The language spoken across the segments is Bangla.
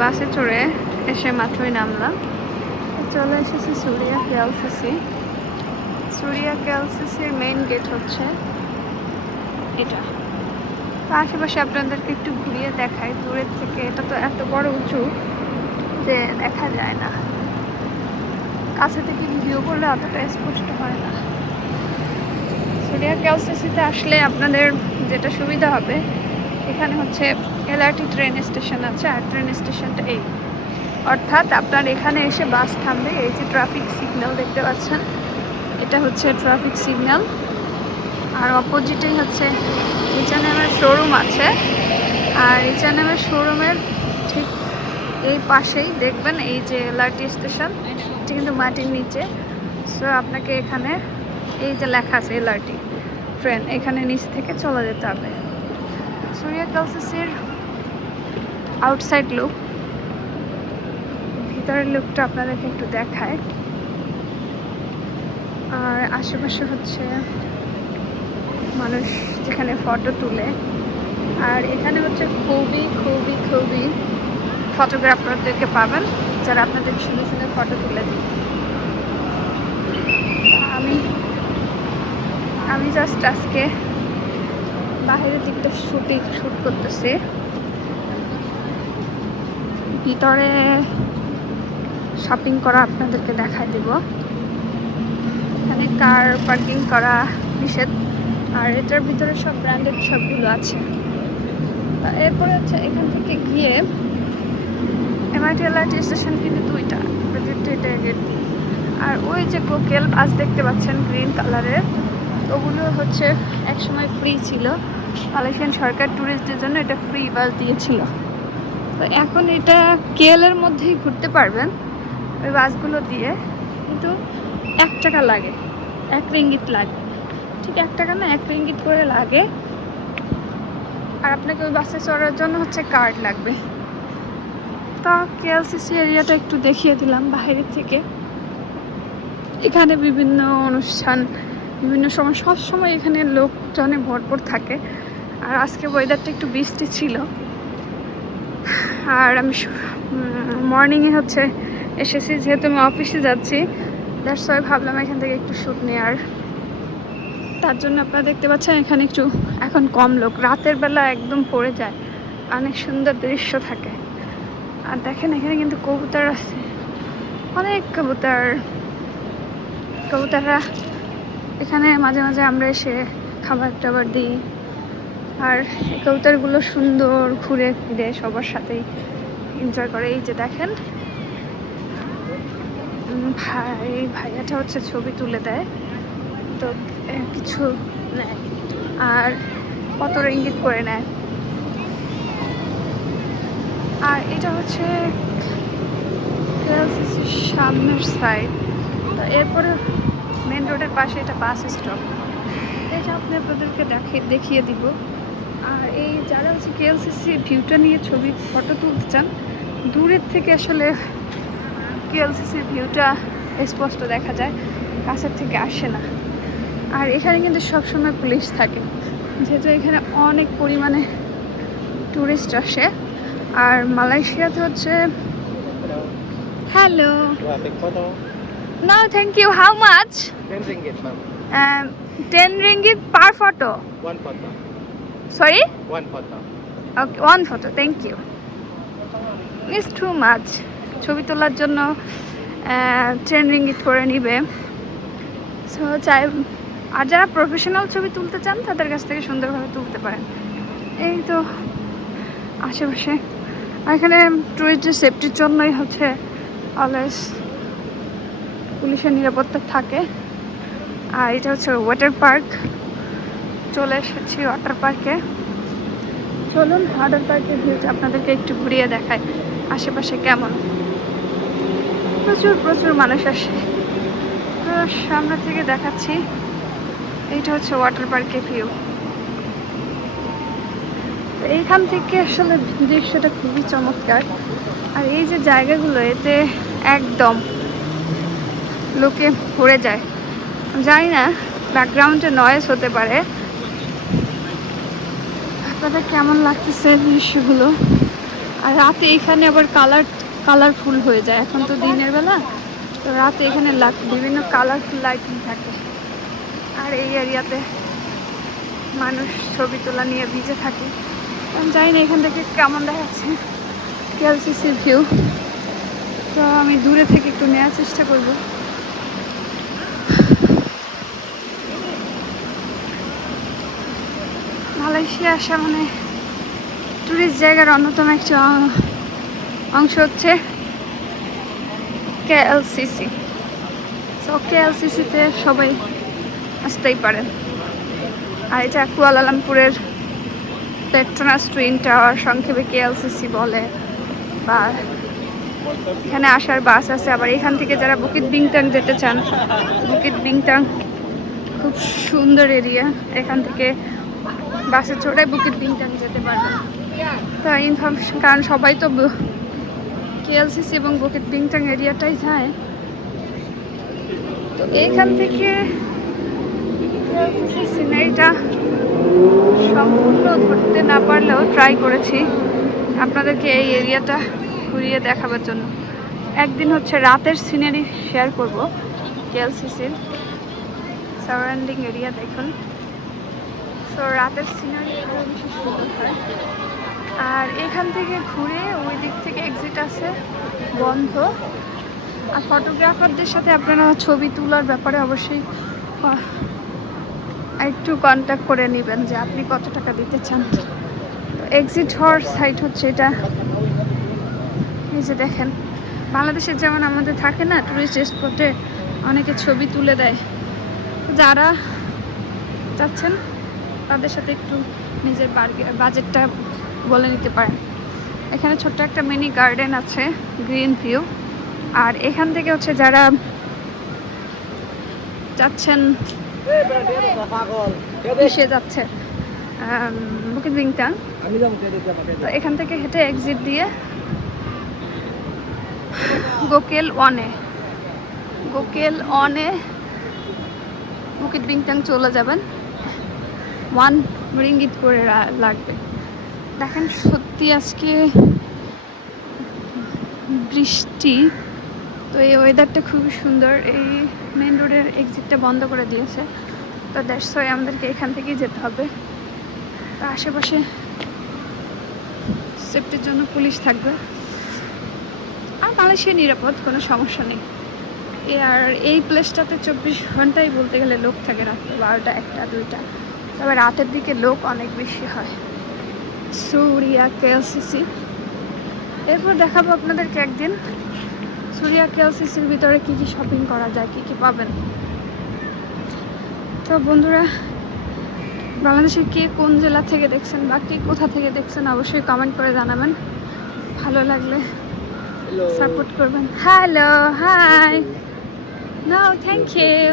বাসে চড়ে এসে মাত্রই নামলাম। চলে এসেছি সুরিয়া কেএলসিসি সুরিয়া কেএলসিসির মেইন গেট হচ্ছে এটা। তো আশেপাশে আপনাদেরকে একটু ঘুরিয়ে দেখাই। দূরের থেকে এটা তো এত বড় উঁচু যে দেখা যায় না। কাছে থেকে ভিডিও করলে অতটা স্পষ্ট হয় না। সুরিয়া কেএলসিসিতে আসলে আপনাদের যেটা সুবিধা হবে এখানে হচ্ছে এলআরটি ট্রেন স্টেশন আছে, আর ট্রেন স্টেশনটা এই। অর্থাৎ আপনার এখানে এসে বাস থামবে, এই যে ট্রাফিক সিগন্যাল দেখতে পাচ্ছেন, এটা হচ্ছে ট্রাফিক সিগন্যাল আর অপোজিটেই হচ্ছে এইচএনএমের শোরুম আছে। আর এইচএনএমের শোরুমের ঠিক এই পাশেই দেখবেন এই যে এলআরটি স্টেশন, এটা কিন্তু মাটির নিচে। সো আপনাকে এখানে এই যে লেখা আছে এলআরটি ট্রেন, এখানে নিচ থেকে চলে যেতে হবে। সুরিয়া কালসিসের আউটসাইড লুক ভিতরের লুকটা আপনাদেরকে একটু দেখায়। আর আশেপাশে হচ্ছে মানুষ যেখানে ফটো তুলে। আর এখানে হচ্ছে খুবই খুবই খুবই ফটোগ্রাফারদেরকে পাবেন, যারা আপনাদের সুন্দর সুন্দর ফটো তুলে দিন আমি আমি জাস্ট আজকে বাইরের দিকটা শুটিং শ্যুট করতেছি। ভিতরে শপিং করা আপনাদেরকে দেখাই দিব। এখানে কার পার্কিং করা নিষেধ। আর এটার ভিতরে সব ব্র্যান্ডেড সবগুলো আছে। এরপরে হচ্ছে এখান থেকে গিয়ে এমআইটি এলআইটি স্টেশন কিন্তু দুইটা প্রজেক্ট গেট আর ওই যে কোকেল বাস দেখতে পাচ্ছেন গ্রিন কালারের ওগুলো হচ্ছে একসময় ফ্রি ছিল। মালয়েশিয়ান সরকার ট্যুরিস্টদের জন্য এটা ফ্রি বাস দিয়েছিল। তো এখন এটা কেএলের মধ্যেই ঘুরতে পারবেন ওই বাসগুলো দিয়ে। কিন্তু এক টাকা লাগে, এক রিঙ্গিত লাগে। ঠিক এক টাকা না, এক রিঙ্গিত করে লাগে। আর আপনাকে ওই বাসে চড়ার জন্য হচ্ছে কার্ড লাগবে। তা কেএলসিসি এরিয়াটা একটু দেখিয়ে দিলাম, বাইরে থেকে। এখানে বিভিন্ন অনুষ্ঠান বিভিন্ন সময়, সব সময় এখানে লোকজনে ভরপুর থাকে। আর আজকে ওয়েদারটা একটু বৃষ্টি ছিল। আর আমি মর্নিংয়ে হচ্ছে এসেছি, যেহেতু আমি অফিসে যাচ্ছি দ্যাটস ওয়াই ভাবলাম এখান থেকে একটু শ্যুট নেওয়ার তার জন্য আপনারা দেখতে পাচ্ছেন, এখানে একটু, এখন কম লোক। রাতের বেলা একদম পড়ে যায়। অনেক সুন্দর দৃশ্য থাকে। আর দেখেন, এখানে কিন্তু কবুতর আছে। অনেক কবুতর। কবুতররা এখানে মাঝে মাঝে আমরা এসে খাবার টাবার দিই। আর কবুতরগুলো সুন্দর ঘুরে ফিরে সবার সাথেই এনজয় করে। এই যে দেখেন। ভাই, ভাইয়াটা হচ্ছে ছবি তুলে দেয়। তো কিছু নেয়। আর কত ইঙ্গিত করে নেয়। আর এটা হচ্ছে সামনের সাইড তো এরপরে মেন রোডের পাশে এটা বাস স্টপ এটা আপনি আপনাদেরকে দেখিয়ে দেখিয়ে দিব। আর এই যারা হচ্ছে কেএলসিসি ভিউটা নিয়ে ছবি ফটো তুলতে চান, দূরের থেকে আসলে কেএলসিসির ভিউটা স্পষ্ট দেখা যায়, কাছের থেকে আসে না। আর এখানে কিন্তু সবসময় পুলিশ থাকে। যেহেতু এখানে অনেক পরিমাণে ট্যুরিস্ট আসে। আর মালয়েশিয়াতে হচ্ছে hello Photo. No thank you how much 10 ringgit, ma'am. Ten ringgit per photo One photo. Sorry One photo. Okay one photo thank you is too much ছবি তোলার জন্য ট্রেন রিঙ্গিত করে নিবে সো চাই আর যারা প্রফেশনাল ছবি তুলতে চান তাদের কাছ থেকে সুন্দরভাবে তুলতে পারেন এই তো আশেপাশে এখানে টুরিস্টদের সেফটির জন্যই হচ্ছে অলওয়েজ পুলিশের নিরাপত্তা থাকে। আর এটা হচ্ছে ওয়াটার পার্ক চলে এসেছি ওয়াটার পার্কে চলুন ওয়াটার পার্কের ভিউটা আপনাদেরকে একটু ঘুরিয়ে দেখায় আশেপাশে কেমন? প্রচুর প্রচুর মানুষ আসে। তো সামনে থেকে দেখাচ্ছি, এইটা হচ্ছে ওয়াটার পার্কের ভিউ এইখান থেকে আসলে দৃশ্যটা খুবই চমৎকার। আর এই যে জায়গাগুলো, এতে একদম লোকে পড়ে যায়। জানি না, ব্যাকগ্রাউন্ডে নয়েস হতে পারে। আপনাদের কেমন লাগতেছে দৃশ্যগুলো? আর রাতে এখানে আবার কালার কালারফুল হয়ে যায়। এখন তো দিনের বেলা, তো রাতে এখানে বিভিন্ন কালারফুল লাইটিং থাকে। আর এই এরিয়াতে মানুষ ছবি তোলা নিয়ে ভিজে থাকে। আমি জানি না এখান থেকে কেমন দেখাচ্ছে। কেএলসিসির ভিউ তো আমি দূরে থেকে একটু নেওয়ার চেষ্টা করব। মালয়েশিয়া আসা মানে টুরিস্ট জায়গার অন্যতম একটা অংশ হচ্ছে কেএলসিসি সো কেএলসিসিতে সবাই আসতেই পারেন। আর এটা কুয়ালালামপুরের পেট্রোনাস টুইন টাওয়ার, সংক্ষেপে কেএলসিসি বলে। বা এখানে আসার বাস আছে। আবার এখান থেকে যারা বুকিত বিংটাং যেতে চান বুকিত বিংটাং খুব সুন্দর এরিয়া এখান থেকে বাসে চড়ে বুকিত বিংটাং যেতে পারবে। তা ইনফরমেশন, কারণ সবাই তো কেএলসিসি এবং বুকিত বিংটাং এরিয়াটাই যায়। তো এইখান থেকে সিনারিটা সম্পূর্ণ ধরতে না পারলেও ট্রাই করেছি। আপনাদেরকে এই এরিয়াটা ঘুরিয়ে দেখাবার জন্য। একদিন হচ্ছে রাতের সিনারি শেয়ার করব কেএলসিসির সারাউন্ডিং এরিয়া দেখুন। সো রাতের সিনারি বেশি সুন্দর হয়। আর এখান থেকে ঘুরে ওই দিক থেকে এক্সিট আছে বন্ধ। আর ফটোগ্রাফারদের সাথে আপনারা ছবি তোলার ব্যাপারে অবশ্যই একটু কন্ট্যাক্ট করে নেবেন যে আপনি কত টাকা দিতে চান। তো এক্সিট হওয়ার সাইট হচ্ছে এটা। এই যে দেখেন, বাংলাদেশে যেমন আমাদের থাকে না টুরিস্ট স্পটে অনেকে ছবি তুলে দেয়। যারা চাচ্ছেন তাদের সাথে একটু নিজের বাজেটটা বলে নিতে পারেন। এখানে ছোট্ট একটা মিনি গার্ডেন আছে গ্রিন ভিউ আর এখান থেকে হচ্ছে যারা যাচ্ছেন কিসে যাচ্ছে তো এখান থেকে হেঁটে এক্সিট দিয়ে গোকেল ওয়ানে গোকেল অনে বুকিত বিংটাং চলে যাবেন। ওয়ান রিঙ্গিত করে লাগবে। দেখেন সত্যি আজকে বৃষ্টি, তো এই ওয়েদারটা খুবই সুন্দর। এই মেন রোডের এক্সিটটা বন্ধ করে দিয়েছে। তো দ্যাটস ওয়াই আমাদেরকে এখান থেকেই যেতে হবে। তো আশেপাশে সেফটির জন্য পুলিশ থাকবে। আর মালয়েশিয়া নিরাপদ, কোনো সমস্যা নেই। আর এই প্লেসটাতে চব্বিশ ঘন্টাই বলতে গেলে লোক থাকে রাত্রে বারোটা, একটা, দুইটা। তবে রাতের দিকে লোক অনেক বেশি হয়। Suria KLCC. এরপর দেখাবো আপনাদেরকে একদিন। সুরিয়া কেএলসিসির ভিতরে কী কী শপিং করা যায় কী কী পাবেন। তো বন্ধুরা বাংলাদেশের কে কোন জেলা থেকে দেখছেন বা কে কোথা থেকে দেখছেন অবশ্যই কমেন্ট করে জানাবেন। ভালো লাগলে সাপোর্ট করবেন। Hello hi no thank you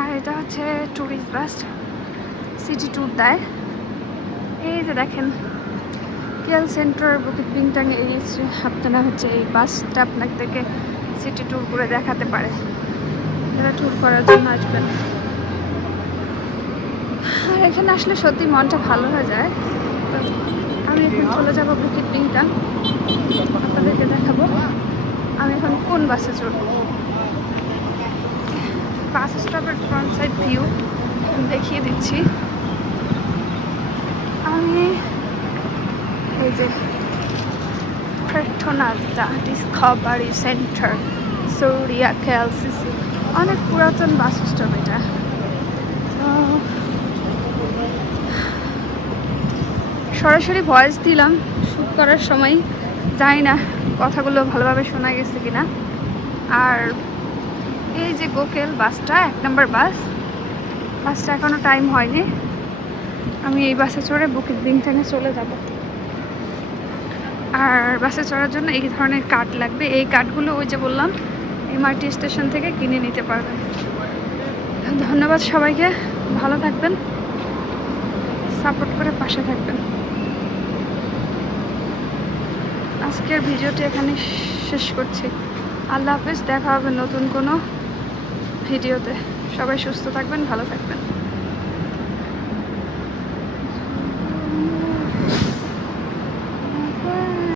আর এটা হচ্ছে ট্যুরিস্ট বাস সিটি ট্যুর দেয়। এই যে দেখেন কেল সেন্টার বুকিট বিংটাং এই আপনারা হচ্ছে এই বাসটা আপনাদেরকে সিটি ট্যুর করে দেখাতে পারে। যারা ট্যুর করার জন্য আসবেন। আর এখানে আসলে সত্যি মনটা ভালো হয়ে যায়। তো আমি এখন চলে যাব বুকিট বিংটাং আপনাদেরকে দেখাবো। আমি এখন কোন বাসে চড়ব? বাস স্টপের ফ্রন্ট সাইড ভিউ দেখিয়ে দিচ্ছি। আমি এই যে প্রেট্রোনাজটা ডিসকভারি সেন্টার সৌরিয়া কেএলসিসি অনেক পুরাতন বাস স্টপ এটা। সরাসরি ভয়েস দিলাম শ্যুট করার সময়, জানি না কথাগুলো ভালোভাবে শোনা গেছে কিনা। আর এই যে গোকেল বাসটা, এক নম্বর বাস। বাসটা এখনও টাইম হয়নি। আমি এই বাসে চড়ে বুকিত বিংটাঙে চলে যাব। আর বাসে চড়ার জন্য এই ধরনের কার্ড লাগবে। এই কার্ডগুলো ওই যে বললাম এমআরটি স্টেশন থেকে কিনে নিতে পারবেন ধন্যবাদ সবাইকে। ভালো থাকবেন। সাপোর্ট করে পাশে থাকবেন। আজকের ভিডিওটি এখানে শেষ করছি। আল্লাহ হাফেজ, দেখা হবে নতুন কোনো ভিডিওতে। সবাই সুস্থ থাকবেন ভালো থাকবেন।